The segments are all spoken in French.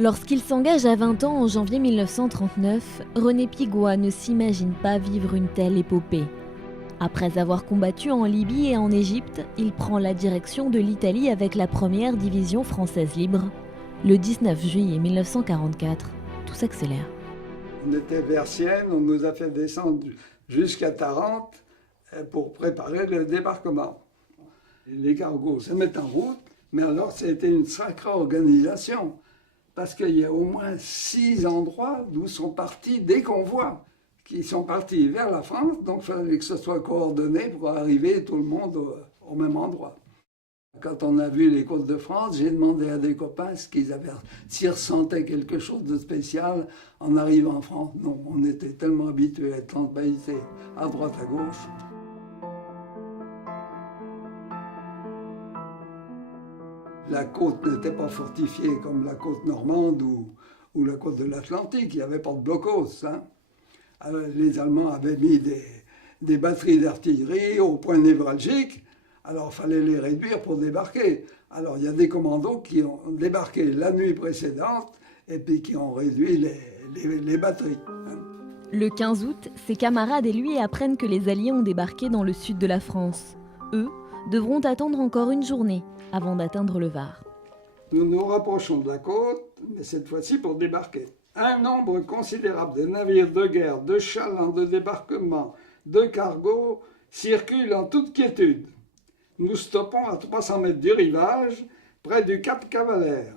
Lorsqu'il s'engage à 20 ans en janvier 1939, René Pigois ne s'imagine pas vivre une telle épopée. Après avoir combattu en Libye et en Égypte, il prend la direction de l'Italie avec la première division française libre. Le 19 juillet 1944, tout s'accélère. On était vers Sienne, on nous a fait descendre jusqu'à Tarente pour préparer le débarquement. Les cargos se mettent en route, mais alors c'était une sacrée organisation. Parce qu'il y a au moins 6 endroits d'où sont partis des convois qui sont partis vers la France, donc il fallait que ce soit coordonné pour arriver tout le monde au même endroit. Quand on a vu les côtes de France, j'ai demandé à des copains s'ils ressentaient quelque chose de spécial en arrivant en France. Non, on était tellement habitués à être envahissés à droite, à gauche. La côte n'était pas fortifiée comme la côte normande ou la côte de l'Atlantique, il n'y avait pas de blocos. Hein. Alors, les Allemands avaient mis des batteries d'artillerie au point névralgique, alors il fallait les réduire pour débarquer. Alors il y a des commandos qui ont débarqué la nuit précédente et puis qui ont réduit les batteries. Hein. Le 15 août, ses camarades et lui apprennent que les Alliés ont débarqué dans le sud de la France. Eux devront attendre encore une journée avant d'atteindre le Var. Nous nous rapprochons de la côte, mais cette fois-ci pour débarquer. Un nombre considérable de navires de guerre, de chalands de débarquement, de cargos circulent en toute quiétude. Nous stoppons à 300 mètres du rivage, près du Cap Cavalère.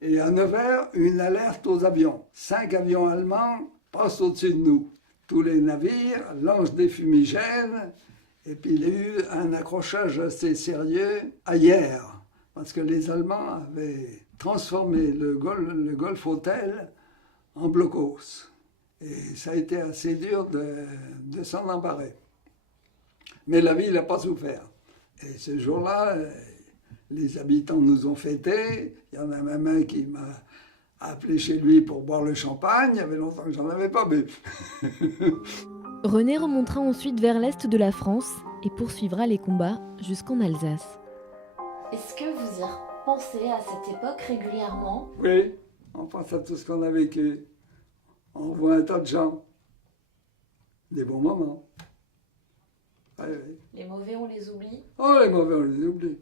Et à 9h, une alerte aux avions. 5 avions allemands passent au-dessus de nous. Tous les navires lancent des fumigènes. Et puis il y a eu un accrochage assez sérieux à Hyères, parce que les Allemands avaient transformé le Golfe Hôtel en blocos. Et ça a été assez dur de s'en emparer. Mais la ville n'a pas souffert. Et ce jour-là, les habitants nous ont fêtés. Il y en a même un qui m'a appelé chez lui pour boire le champagne. Il y avait longtemps que j'en avais pas bu. René remontera ensuite vers l'est de la France et poursuivra les combats jusqu'en Alsace. Est-ce que vous y repensez à cette époque régulièrement? Oui, on pense à tout ce qu'on a vécu. On voit un tas de gens. Des bons moments. Oui, oui. Les mauvais, on les oublie? Oh, les mauvais, on les oublie.